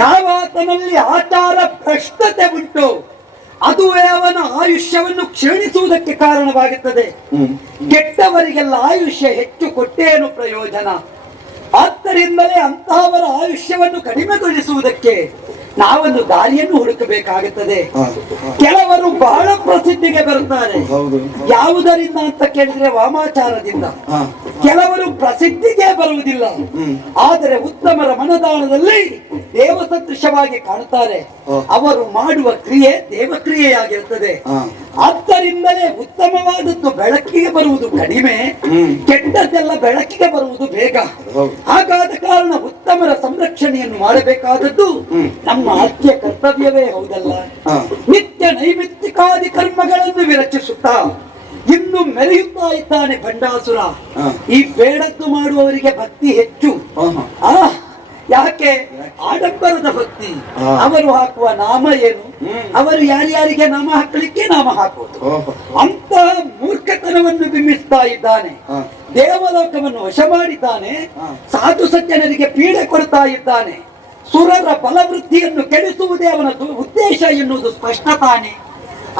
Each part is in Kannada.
ಯಾವಾತನಲ್ಲಿ ಆಚಾರ ಭ್ರಷ್ಟತೆ ಉಂಟು ಅದುವೇ ಅವನ ಆಯುಷ್ಯವನ್ನು ಕ್ಷೀಣಿಸುವುದಕ್ಕೆ ಕಾರಣವಾಗುತ್ತದೆ. ಕೆಟ್ಟವರಿಗೆಲ್ಲ ಆಯುಷ್ಯ ಹೆಚ್ಚು ಕೊಟ್ಟೇನು ಪ್ರಯೋಜನ? ಆದ್ದರಿಂದಲೇ ಅಂತಹವರ ಆಯುಷ್ಯವನ್ನು ಕಡಿಮೆಗೊಳಿಸುವುದಕ್ಕೆ ನಾವೊಂದು ದಾರಿಯನ್ನು ಹುಡುಕಬೇಕಾಗುತ್ತದೆ. ಕೆಲವರು ಬಹಳ ಪ್ರಸಿದ್ಧಿಗೆ ಬರುತ್ತಾರೆ. ಯಾವುದರಿಂದ ಅಂತ ಕೇಳಿದ್ರೆ ವಾಮಾಚಾರದಿಂದ. ಕೆಲವರು ಪ್ರಸಿದ್ಧಿಗೆ ಬರುವುದಿಲ್ಲ, ಆದರೆ ಉತ್ತಮರ ಮನದಾಳದಲ್ಲಿ ದೇವಸದೃಶವಾಗಿ ಕಾಣುತ್ತಾರೆ. ಅವರು ಮಾಡುವ ಕ್ರಿಯೆ ದೇವಕ್ರಿಯೆಯಾಗಿರುತ್ತದೆ. ಆದ್ದರಿಂದಲೇ ಉತ್ತಮವಾದದ್ದು ಬೆಳಕಿಗೆ ಬರುವುದು ಕಡಿಮೆ, ಕೆಟ್ಟದ್ದೆಲ್ಲ ಬೆಳಕಿಗೆ ಬರುವುದು ಬೇಗ. ಹಾಗಾದ ಕಾರಣ ಉತ್ತಮರ ಸಂರಕ್ಷಣೆಯನ್ನು ಮಾಡಬೇಕಾದದ್ದು ನಮ್ಮ ಆದ್ಯ ಕರ್ತವ್ಯವೇ ಹೌದಲ್ಲ. ನಿತ್ಯ ನೈಮಿತ್ತಿಕಾದಿ ಕರ್ಮಗಳನ್ನು ವಿರಚಿಸುತ್ತಾ ಇನ್ನು ಮೆರೆಯುತ್ತಾ ಇದ್ದಾನೆ ಭಂಡಾಸುರ. ಈ ಬೇಡದ್ದು ಮಾಡುವವರಿಗೆ ಭಕ್ತಿ ಹೆಚ್ಚು. ಯಾಕೆ? ಆಡಂಬರದ ಭಕ್ತಿ. ಅವರು ಹಾಕುವ ನಾಮ ಏನು? ಅವರು ಯಾರ್ಯಾರಿಗೆ ನಾಮ ಹಾಕಲಿಕ್ಕೆ ನಾಮ ಹಾಕುವುದು. ಅಂತಹ ಮೂರ್ಖತನವನ್ನು ಬಿಂಬಿಸ್ತಾ ಇದ್ದಾನೆ. ದೇವಲೋಕವನ್ನು ವಶ ಮಾಡಿದ್ದಾನೆ. ಸಾಧು ಸಜ್ಜನರಿಗೆ ಪೀಡೆ ಕೊಡ್ತಾ ಇದ್ದಾನೆ. ಸುರರ ಬಲವೃದ್ಧಿಯನ್ನು ಕೆಡಿಸುವುದೇ ಅವನ ಉದ್ದೇಶ ಎನ್ನುವುದು ಸ್ಪಷ್ಟ ತಾನೆ.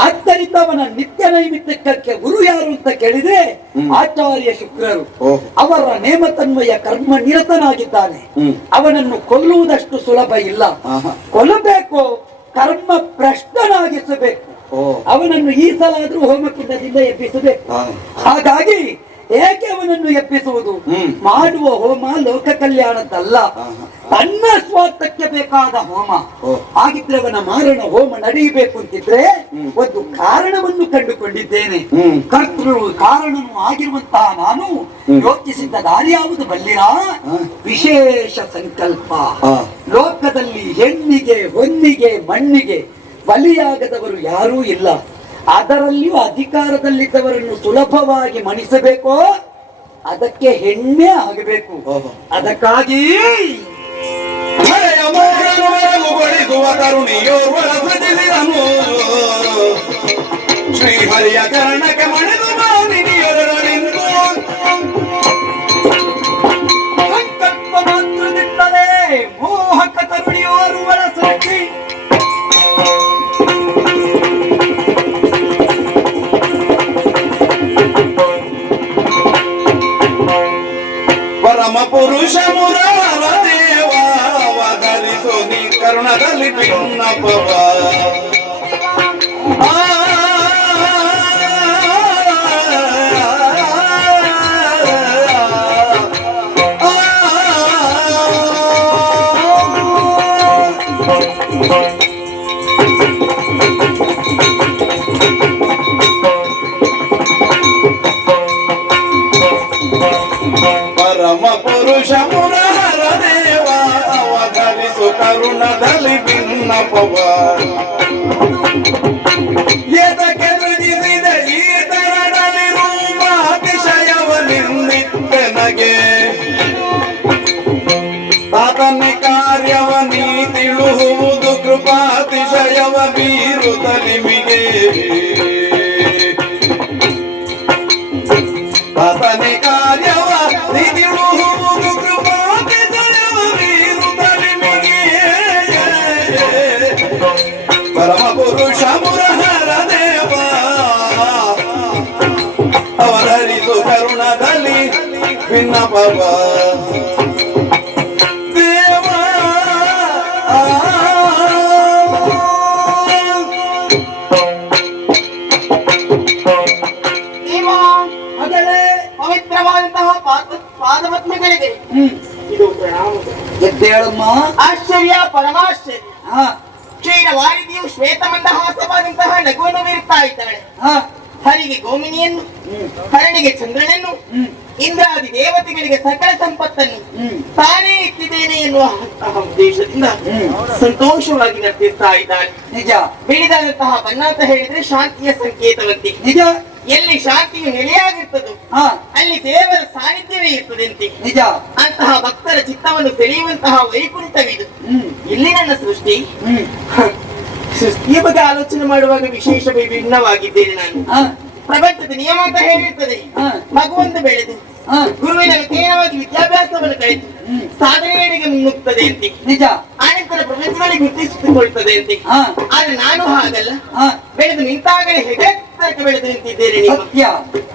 ಆದ್ದರಿಂದ ಅವನ ನಿತ್ಯ ನೈಮಿತ್ತಕ್ಕೆ ಗುರು ಯಾರು ಅಂತ ಕೇಳಿದ್ರೆ ಆಚಾರ್ಯ ಶುಕ್ರರು. ಅವರ ನೇಮತನ್ವಯ ಕರ್ಮ ನಿರತನಾಗಿದ್ದಾನೆ. ಅವನನ್ನು ಕೊಲ್ಲುವುದಷ್ಟು ಸುಲಭ ಇಲ್ಲ. ಕೊಲ್ಲಬೇಕು, ಕರ್ಮ ಭ್ರಷ್ಟನಾಗಿಸಬೇಕು. ಅವನನ್ನು ಈ ಸಲ ಆದ್ರೂ ಹೋಮಕುಂಡದಿಂದ ಎಬ್ಬಿಸಬೇಕು. ಹಾಗಾಗಿ ಹೇಗೆ ಅವನನ್ನು ಎಬ್ಬಿಸುವುದು? ಮಾಡುವ ಹೋಮ ಲೋಕ ಕಲ್ಯಾಣದ್ದಲ್ಲ, ತನ್ನ ಸ್ವಾರ್ಥಕ್ಕೆ ಬೇಕಾದ ಹೋಮ. ಹಾಗಿದ್ರೆ ಅವನ ಮಾರಣ ಹೋಮ ನಡೆಯಬೇಕು ಅಂತಿದ್ರೆ ಒಂದು ಕಾರಣವನ್ನು ಕಂಡುಕೊಂಡಿದ್ದೇನೆ. ಕರ್ತೃ ಕಾರಣನು ಆಗಿರುವಂತಹ ನಾನು ಯೋಚಿಸಿದ್ದ ದಾರಿ ಯಾವುದು ಬಲ್ಲಿರಾ? ವಿಶೇಷ ಸಂಕಲ್ಪ. ಲೋಕದಲ್ಲಿ ಹೆಣ್ಣಿಗೆ, ಹೊನ್ನಿಗೆ, ಮಣ್ಣಿಗೆ ಬಲಿಯಾಗದವರು ಯಾರೂ ಇಲ್ಲ. ಅದರಲ್ಲಿಯೂ ಅಧಿಕಾರದಲ್ಲಿದ್ದವರನ್ನು ಸುಲಭವಾಗಿ ಮಣಿಸಬೇಕೋ ಅದಕ್ಕೆ ಹೆಣ್ಣೆ ಆಗಬೇಕು. ಅದಕ್ಕಾಗಿ ಶ್ರೀಹರಿಯ ಕರ್ಣಕ್ಕೆ ಮಣಿದು ಮಾನಿನಿಯರಳಿಂದು ಸಂಕಲ್ಪ ಮಾತ್ರದಿಂದಲೇ ಮೋಹಕ ತರುಣಿಯೋರ್ವಳ ಸೃಷ್ಟಿ. ಪರಮ ಪುರುಷ ಮುರಾರ ದೇವ ಅವತರಿಸು ನೀ ಕರುಣದಲ್ಲಿ ಭಿನ್ನಪವ. ಪರಮ ಪುರುಷ ಮುರಾರ ದೇವ ಅವತರಿಸು ಕರುಣದಲ್ಲಿ ಭಿನ್ನಪವ. ಎದಕ್ಕೆ ಸೃಜಿಸಿದ ಈ ತರಡಲಿರುವ ಅತಿಶಯವನಿಂದಿತ್ತನಗೆ ಆತನ ಕಾರ್ಯವ ನೀ ತಿಳುವುದು ಕೃಪಾತಿಶಯವ ಬೀರುತ್ತಲಿಮಿಗೆ. ಆತನ ಕಾರ್ಯವ ನೀ ತಿಳುವುದು ಕೃಪಾತಿಶಯವ ಬೀರುತ್ತಲಿಮಿಗೆ. ಪರಮ ಪುರುಷ ಮುರಹರ ದೇವ ಅವತರಿಸು ಕರುಣದಲ್ಲಿ ಭಿನ್ನಪವ. ಪವಿತ್ರವಾದಂತಹ ಪಾದಪದ್ಮಗಳಿಗೆ ಇದು ಪ್ರಣಾಮ. ಎದ್ದೇಳಮ್ಮ. ಆಶ್ಚರ್ಯ, ಪರಮಾಶ್ಚರ್ಯ. ಕ್ಷೀರ ವಾರಿದಿಯು ಶ್ವೇತಮಂದಹಾಸವಾದಂತಹ ನಗುವನ್ನು ಬೀರುತ್ತಾ ಇದ್ದಾಳೆ. ಹರಿಗೆ ಗೋಮಿನಿಯನ್ನು, ಹರಣಿಗೆ ಚಂದ್ರನನ್ನು, ಇಂದ್ರಾದಿ ದೇವತೆಗಳಿಗೆ ಸಕಲ ಸಂಪತ್ತನ್ನು ತಾನೇ ಇಟ್ಟಿದ್ದೇನೆ ಎನ್ನುವ ಉದ್ದೇಶದಿಂದ ಸಂತೋಷವಾಗಿ ನರ್ತಿಸ್ತಾ ಇದ್ದಾಳೆ. ನಿಜ. ಬಿಳಿದಾದಂತಹ ಬಣ್ಣ ಅಂತ ಹೇಳಿದ್ರೆ ಶಾಂತಿಯ ಸಂಕೇತವಂತೆ. ನಿಜ. ಎಲ್ಲಿ ಶಾಂತಿಯು ನೆಲೆಯಾಗಿರ್ತದೋ ಅಲ್ಲಿ ದೇವರ ಸಾನ್ನಿಧ್ಯವೇ ಇರ್ತದಂತೆ. ನಿಜ. ಅಂತಹ ಭಕ್ತರ ಚಿತ್ತವನ್ನು ಸೆಳೆಯುವಂತಹ ವೈಕುಂಠವಿದು. ಇಲ್ಲಿ ನನ್ನ ಸೃಷ್ಟಿ. ಸೃಷ್ಟಿಯ ಬಗ್ಗೆ ಆಲೋಚನೆ ಮಾಡುವಾಗ ವಿಶೇಷ ವಿಭಿನ್ನವಾಗಿದ್ದೇನೆ ನಾನು. ಪ್ರಪಂಚದ ನಿಯಮ ಅಂತ ಹೇಳಿರ್ತದೆ. ಮಗುವೊಂದು ಬೆಳೆದು ಹಾ. ಗುರುವಿನಲ್ಲಿ ನೇರವಾಗಿ ವಿದ್ಯಾಭ್ಯಾಸವನ್ನು ಕಲಿತು ಸಾಧನೆಗಳಿಗೆ ಮುನ್ನುಗ್ತದೆ ಅಂತೆ. ನಿಜ. ಆನಂತರ ಪ್ರಪಂಚದಲ್ಲಿ ಗುರುತಿಸಿಕೊಳ್ಳುತ್ತದೆ ಅಂತೆ. ಹಾ. ಆದ್ರೆ ನಾನು ಹಾಗಲ್ಲ. ಹಾ. ಬೆಳೆದು ನಿಂತಾಗಲೇ ಹೆಗತ್ತರಕ್ಕೆ ಬೆಳೆದು ನಿಂತಿದ್ದೇನೆ ನೀವು. ಸತ್ಯ.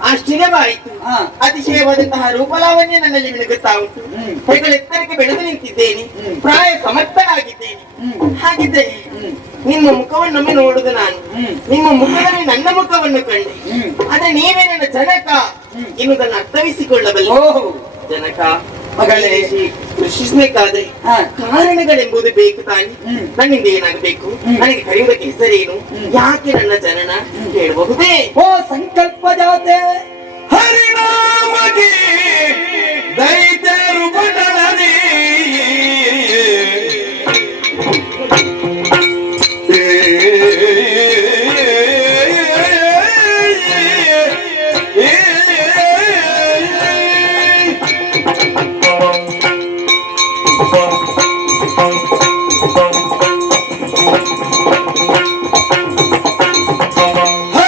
ಆಶ್ಚರ್ಯವಾಯಿತು. ಹಾ. ಅತಿಶಯವಾದಂತಹ ರೂಪಲಾವಣ್ಯ ನನ್ನಲ್ಲಿ ಮಿನುಗುತ್ತಾ ಉಂಟು. ಹೆಗಲೆತ್ತರಕ್ಕೆ ಬೆಳೆದು ನಿಂತಿದ್ದೇನೆ. ಪ್ರಾಯ ಸಮರ್ಥನಾಗಿದ್ದೇನೆ. ಹಾಗಿದ್ದರೆ ನಿಮ್ಮ ಮುಖವನ್ನೊಮ್ಮೆ ನೋಡುದು ನಾನು. ನಿಮ್ಮ ಮುಖದಲ್ಲಿ ನನ್ನ ಮುಖವನ್ನು ಕಂಡೆ. ಆದ್ರೆ ನೀವೇ ನನ್ನ ಜನಕ ಎನ್ನುವುದನ್ನು ಅರ್ಥವಿಸಿಕೊಳ್ಳಬಲ್ಲ. ಓಹೋ ಜನಕ ಮಗಳೇ, ಕೃಷಿಸಬೇಕಾದ್ರೆ ಹಾ. ಕಾರಣಗಳೆಂಬುದು ಬೇಕು ತಾನೆ. ನನ್ನಿಂದ ಏನಾಗಬೇಕು, ನನಗೆ ಕರೆಯುವುದಕ್ಕೆ ಹೆಸರೇನು, ಯಾಕೆ ನನ್ನ ಜನನ ಹೇಳಬಹುದೇ? ಓ ಸಂಕಲ್ಪ ಜಾತೆ ಹರಿನಾಮಗಿ ದೈತ್ಯರು ಪಟಣದಿ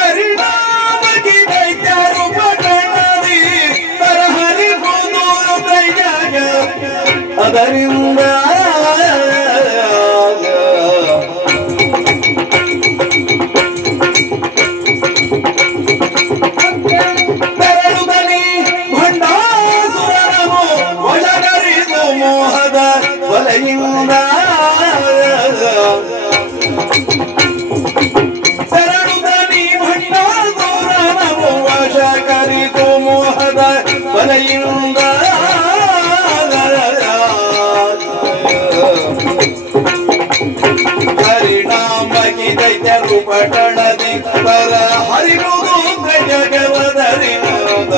ಹರಿನಾಮಗಿ ದೈತ್ಯರು ಪಟಣದಿ ತರಹರಿ ಹೋದೂರು ದೈತ್ಯಗ ಅದರಿಂದ ಬೆರಳುಗಲಿ ಭಂಡಾಸುರನನು ಒಳಗರಿದು ಮೋಹದ ಬಲೆಯಿಂದ ಬೆರಳುಗಲಿ ಭಂಡಾಸುರನನು ವಶಕರಿದು ಮೋಹದ ಬಲೆಯಿಂದ ಹರಿನಾಮಗಿ ದೈತ್ಯರು ಪಟಣದಿ ಪರ ಹರಿರುವುದು ಜಗವದರಿಂದ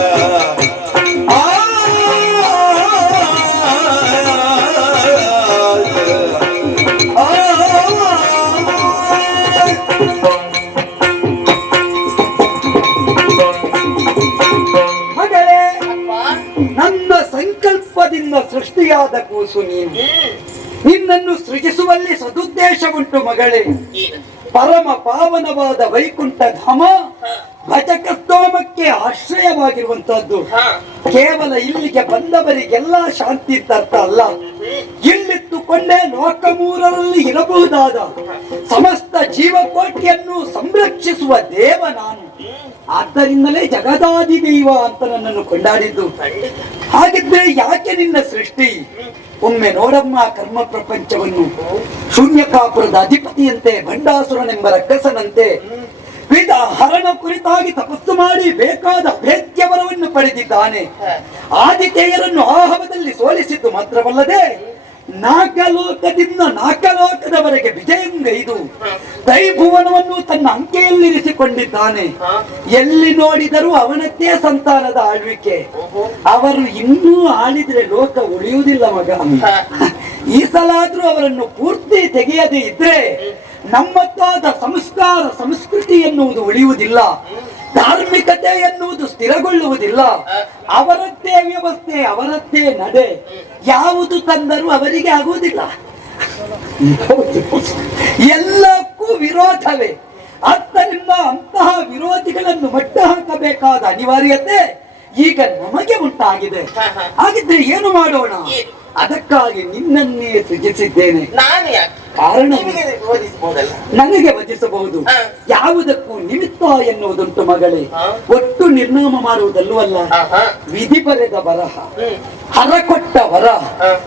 ಮಗಳೇ, ನನ್ನ ಸಂಕಲ್ಪದಿಂದ ಸೃಷ್ಟಿಯಾದ ಕೂಸು ನೀನು. ನಿನ್ನನ್ನು ಸೃಜಿಸುವಲ್ಲಿ ಸದುದ್ದೇಶವುಂಟು ಮಗಳೇ. ಏನು? ಪರಮ ಪಾವನವಾದ ವೈಕುಂಠ ಧಾಮ ಭಜಕಸ್ತೋಮಕ್ಕೆ ಆಶ್ರಯವಾಗಿರುವಂತಹದ್ದು. ಕೇವಲ ಇಲ್ಲಿಗೆ ಬಂದವರಿಗೆಲ್ಲ ಶಾಂತಿ ಅಂತ ಅರ್ಥ ಅಲ್ಲ. ಇಲ್ಲಿತ್ತುಕೊಂಡೇ ಲೋಕ ಮೂರರಲ್ಲಿ ಇರಬಹುದಾದ ಸಮಸ್ತ ಜೀವಕೋಟಿಯನ್ನು ಸಂರಕ್ಷಿಸುವ ದೇವ ನಾನು. ಆದ್ದರಿಂದಲೇ ಜಗದಾದಿ ದೈವ ಅಂತ ನನ್ನನ್ನು ಕೊಂಡಾಡಿದ್ದು. ಹಾಗಿದ್ರೆ ಯಾಕೆ ನಿನ್ನ ಸೃಷ್ಟಿ? ಒಮ್ಮೆ ನೋಡಮ್ಮ ಕರ್ಮ ಪ್ರಪಂಚವನ್ನು. ಶೂನ್ಯಕಾಪುರದ ಅಧಿಪತಿಯಂತೆ ಭಂಡಾಸುರನೆಂಬ ರಕ್ಕಸನಂತೆ ವಿಧ ಹರಣ ಕುರಿತಾಗಿ ತಪಸ್ಸು ಮಾಡಿ ಬೇಕಾದ ಭೇದ್ಯವರವನ್ನು ಪಡೆದಿದ್ದಾನೆ. ಆದಿತ್ಯರನ್ನು ಆಹವದಲ್ಲಿ ಸೋಲಿಸಿದ್ದು ಮಾತ್ರವಲ್ಲದೆ ನಾಗಲೋಕದಿಂದ ನಾಗಲೋಕದವರೆಗೆ ವಿಜಯಂಗೈದು ದೈಭುವನವನ್ನು ತನ್ನ ಅಂಕೆಯಲ್ಲಿರಿಸಿಕೊಂಡಿದ್ದಾನೆ. ಎಲ್ಲಿ ನೋಡಿದರೂ ಅವನದ್ದೇ ಸಂತಾನದ ಆಳ್ವಿಕೆ. ಅವರು ಇನ್ನೂ ಆಳಿದ್ರೆ ಲೋಕ ಉಳಿಯುವುದಿಲ್ಲ ಮಗ. ಈ ಸಲ ಆದ್ರೂ ಅವರನ್ನು ಪೂರ್ತಿ ತೆಗೆಯದೇ ಇದ್ರೆ ನಮ್ಮತ್ತಾದ ಸಂಸ್ಕಾರ ಸಂಸ್ಕೃತಿ ಎನ್ನುವುದು ಉಳಿಯುವುದಿಲ್ಲ. ಧಾರ್ಮಿಕತೆ ಎನ್ನುವುದು ಸ್ಥಿರಗೊಳ್ಳುವುದಿಲ್ಲ. ಅವರದ್ದೇ ವ್ಯವಸ್ಥೆ, ಅವರದ್ದೇ ನಡೆ. ಯಾವುದು ತಂದರೂ ಅವರಿಗೆ ಆಗುವುದಿಲ್ಲ. ಎಲ್ಲಕ್ಕೂ ವಿರೋಧವೇ. ಆದ್ದರಿಂದ ಅಂತಹ ವಿರೋಧಿಗಳನ್ನು ಮಟ್ಟ ಹಾಕಬೇಕಾದ ಅನಿವಾರ್ಯತೆ ಈಗ ನಮಗೆ ಉಂಟಾಗಿದೆ. ಹಾಗಿದ್ರೆ ಏನು ಮಾಡೋಣ? ಅದಕ್ಕಾಗಿ ನಿನ್ನನ್ನೇ ಸೃಜಿಸಿದ್ದೇನೆ. ನಾನು ಯಾಕೆ? ಕಾರಣ ನಿಮಗೆ ಓದಿಸಬಹುದಲ್ಲ? ನನಗೆ ವಧಿಸಬಹುದು. ಯಾವುದಕ್ಕೂ ನಿಮಿತ್ತ ಎನ್ನುವುದುಂಟು ಮಗಳೇ. ಒಟ್ಟು ನಿರ್ನಾಮ ಮಾಡುವುದಲ್ಲೂ ಅಲ್ಲ, ವಿಧಿ ಬರೆದ ಬರಹ, ಹರ ಕೊಟ್ಟ ವರ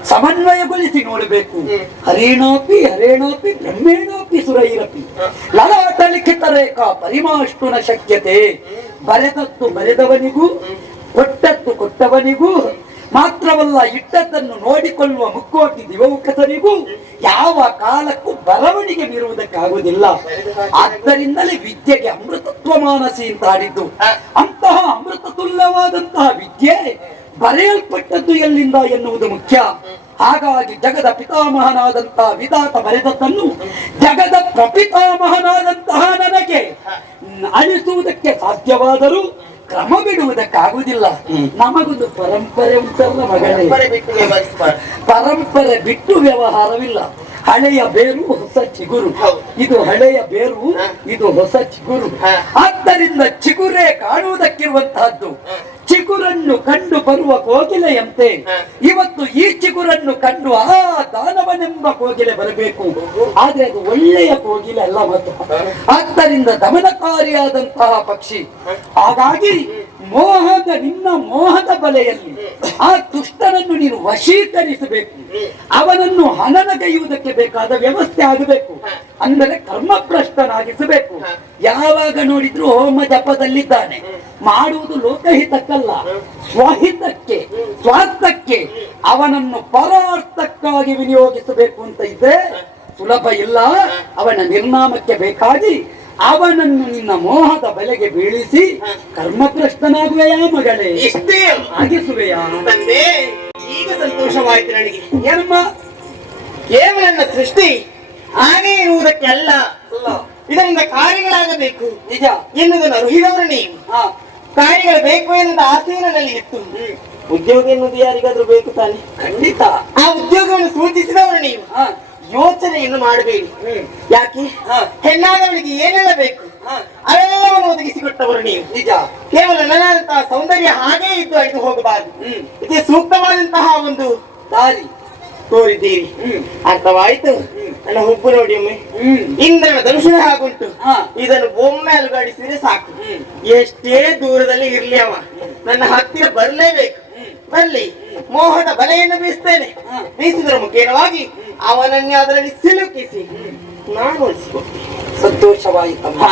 ಸಮನ್ವಯಗೊಳಿಸಿ ನೋಡಬೇಕು. ಹರೇಣಾಪಿ ಹರೇಣಾಪಿ ಬ್ರಹ್ಮೇಣಾಪಿ ಸುರೈರಪಿ ಲಲಾಟ ಲಿಖಿತ ರೇಖಾ ಪರಿಮಾಷ್ಟುನ ಶಕ್ಯತೆ. ಬರೆದದ್ದು ಬರೆದವನಿಗೂ ಕೊಟ್ಟದ್ದು ಕೊಟ್ಟವನಿಗೂ ಮಾತ್ರವಲ್ಲ, ಇಟ್ಟದ್ದನ್ನು ನೋಡಿಕೊಳ್ಳುವ ಮುಕ್ಕೋಟಿ ದಿವೌಕಸರಿಗೂ ಯಾವ ಕಾಲಕ್ಕೂ ಬರವಣಿಗೆ ಮೀರುವುದಕ್ಕಾಗುವುದಿಲ್ಲ. ಆದ್ದರಿಂದಲೇ ವಿದ್ಯೆಗೆ ಅಮೃತತ್ವ ಮಾನಸಿ ಅಂತ ಆಡಿದ್ದು. ಅಂತಹ ಅಮೃತ ತುಲ್ಯವಾದಂತಹ ವಿದ್ಯೆ ಬರೆಯಲ್ಪಟ್ಟದ್ದು ಎಲ್ಲಿಂದ ಎನ್ನುವುದು ಮುಖ್ಯ. ಹಾಗಾಗಿ ಜಗದ ಪಿತಾಮಹನಾದಂತಹ ವಿಧಾತ ಬರೆದದ್ದನ್ನು ಜಗದ ಪ್ರಪಿತಾಮಹನಾದಂತಹ ನನಗೆ ಅಳಿಸುವುದಕ್ಕೆ ಸಾಧ್ಯವಾದರೂ ಕ್ರಮ ಬಿಡುವುದಕ್ಕಾಗುವುದಿಲ್ಲ. ನಮಗೊಂದು ಪರಂಪರೆ ಉಂಟಲ್ಲ ಮಗಳೇ, ಪರಂಪರೆ ಬಿಟ್ಟು ವ್ಯವಹಾರವಿಲ್ಲ. ಹಳೆಯ ಬೇರು ಹೊಸ ಚಿಗುರು. ಇದು ಹಳೆಯ ಬೇರು, ಇದು ಹೊಸ ಚಿಗುರು. ಆದ್ದರಿಂದ ಚಿಗುರೇ ಕಾಣುವುದಕ್ಕಿರುವಂತಹದ್ದು. ಚಿಗುರನ್ನು ಕಂಡು ಬರುವ ಕೋಗಿಲೆಯಂತೆ ಇವತ್ತು ಈ ಚಿಗುರನ್ನು ಕಂಡು ದಾನವನೆಂಬ ಕೋಗಿಲೆ ಬರಬೇಕು. ಆದ್ರೆ ಅದು ಒಳ್ಳೆಯ ಕೋಗಿಲೆ ಅಲ್ಲ ಮತ್ತು ಆದ್ದರಿಂದ ದಮನಕಾರಿಯಾದಂತಹ ಪಕ್ಷಿ. ಹಾಗಾಗಿ ನಿನ್ನ ಮೋಹದ ಬಲೆಯಲ್ಲಿ ಆ ದುಷ್ಟನನ್ನು ನೀನು ವಶೀಕರಿಸಬೇಕು. ಅವನನ್ನು ಹನನಗೈಯುವುದಕ್ಕೆ ಬೇಕಾದ ವ್ಯವಸ್ಥೆ ಆಗಬೇಕು. ಅಂದರೆ ಕರ್ಮಭ್ರಷ್ಟನಾಗಿಸಬೇಕು. ಯಾವಾಗ ನೋಡಿದ್ರು ಹೋಮ ಜಪದಲ್ಲಿದ್ದಾನೆ. ಮಾಡುವುದು ಲೋಕಹಿತಕ್ಕಲ್ಲ, ಸ್ವಹಿತಕ್ಕೆ, ಸ್ವಾರ್ಥಕ್ಕೆ. ಅವನನ್ನು ಪರಾರ್ಥಕ್ಕಾಗಿ ವಿನಿಯೋಗಿಸಬೇಕು ಅಂತ ಇದ್ರೆ ಸುಲಭ ಇಲ್ಲ. ಅವನ ನಿರ್ನಾಮಕ್ಕೆ ಬೇಕಾಗಿ ಅವನನ್ನು ನಿನ್ನ ಮೋಹದ ಬಲೆಗೆ ಬೀಳಿಸಿ ಕರ್ಮಭ್ರಷ್ಟನಾಗುವೆಯಾ ಮಗಳೇ? ಇಷ್ಟೇ ಆಗಿಸುವೆಯಾ? ತಂದೆ, ಈಗ ಸಂತೋಷವಾಯಿತು ನನಗೆ. ಏನಮ್ಮ? ಕೇವಲ ನನ್ನ ಸೃಷ್ಟಿ ಹಾಗೆ ಇರುವುದಕ್ಕೆ ಅಲ್ಲ, ಇದರಿಂದ ಕಾರ್ಯಗಳಾಗಬೇಕು ನಿಜ ಎನ್ನುವುದನ್ನು ಅರಿದವರು ನೀವು. ಕಾರ್ಯಗಳು ಬೇಕು ಎನ್ನುವುದು ಆಸೆಯು ನನ್ನಲ್ಲಿ ಇತ್ತು. ಉದ್ಯೋಗ ಎನ್ನುವುದು ಯಾರಿಗಾದ್ರೂ ಬೇಕು ತಾನೆ? ಖಂಡಿತ. ಆ ಉದ್ಯೋಗವನ್ನು ಸೂಚಿಸಿದವರು ನೀವು. ಯೋಚನೆಯನ್ನು ಮಾಡಬೇಡಿ. ಯಾಕೆ? ಹೆಣ್ಣಾದವಳಿಗೆ ಏನೆಲ್ಲ ಬೇಕು ಅವೆಲ್ಲವನ್ನು ಒದಗಿಸಿಕೊಟ್ಟವರು ನೀವು. ನಿಜ. ಕೇವಲ ನನ್ನಂತಹ ಸೌಂದರ್ಯ ಹಾಗೇ ಇದ್ದು ಆಯ್ತು ಹೋಗಬಾರದು. ಇದಕ್ಕೆ ಸೂಕ್ತವಾದಂತಹ ಒಂದು ದಾರಿ ತೋರಿದ್ದೀರಿ. ಅರ್ಥವಾಯ್ತು. ನನ್ನ ಹುಬ್ಬು ನೋಡಿ ಒಮ್ಮೆ. ಇಂದ್ರನ ಧನುಷನ ಹಾಗುಂಟು. ಇದನ್ನು ಒಮ್ಮೆ ಅಲುಗಾಡಿಸಿದ್ರೆ ಸಾಕು. ಎಷ್ಟೇ ದೂರದಲ್ಲಿ ಇರ್ಲಿ ಅವ ನನ್ನ ಹತ್ತಿರ ಬರಲೇಬೇಕು. ಬರ್ಲಿ, ಮೋಹದ ಬಲೆಯನ್ನು ಬೀಸ್ತೇನೆ. ಬೀಸಿದ್ರ ಮುಖೇನವಾಗಿ ಅವನನ್ನೇ ಅದರಲ್ಲಿ ಸಿಲುಕಿಸಿ ನಾನು ಉಳಿಸಿಕೊಡ್ತೇನೆ. ಸಂತೋಷವಾಯಿತಮ್ಮ.